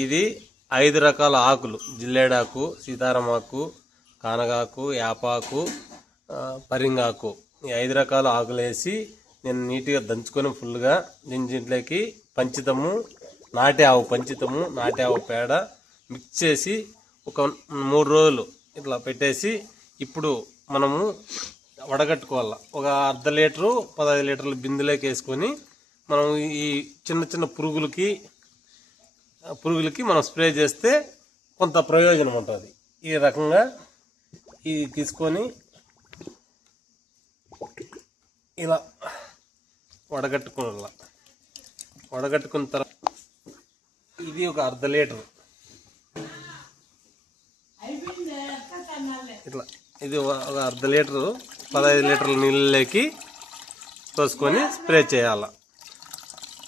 ఇది 5 రకాల ఆకులు, జిల్లేడాకు, సీతారామాకు, కానగాకు, యాపాకు, పరింగాకు. ఈ 5 రకాల ఆకులు వేసి నేను నీట్గా దంచుకొని ఫుల్గా దీంట్లోకి పంచితము, నాటి ఆవు పేడ మిక్స్ చేసి ఒక 3 రోజులు ఇట్లా పెట్టేసి ఇప్పుడు మనము వడగట్టుకోవాలి. ఒక అర్ధ లీటరు 15 లీటర్ల బిందులోకి వేసుకొని మనం ఈ చిన్న చిన్న పురుగులకి మనం స్ప్రే చేస్తే కొంత ప్రయోజనం ఉంటుంది. ఈ రకంగా ఇది తీసుకొని ఇలా వడగట్టుకున్న తర్వాత ఇది ఒక అర్ధ లీటరు ఇట్లా, ఇది ఒక అర్ధ లీటరు 15 లీటర్ల నీళ్ళలోకి పోసుకొని స్ప్రే చేయాలి.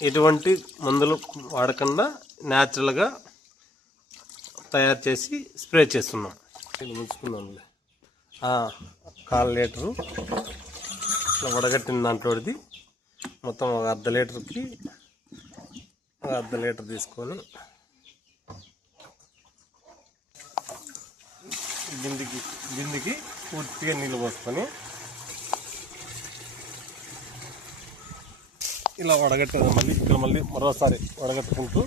ఎటువంటి మందులు వాడకుండా న్యాచురల్గా తయారు చేసి స్ప్రే చేస్తున్నాం. ఇది ముంచుకుందాంలే. 1/4 లీటరు వడగట్టిన దాంట్లోది మొత్తం ఒక అర్ధ లీటర్కి ఒక అర్ధ లీటర్ తీసుకొని బిందికి పూర్తిగా నీళ్ళు పోసుకొని ఇలా వడగట్టేది. మళ్ళీ మరోసారి వడగట్టుకుంటూ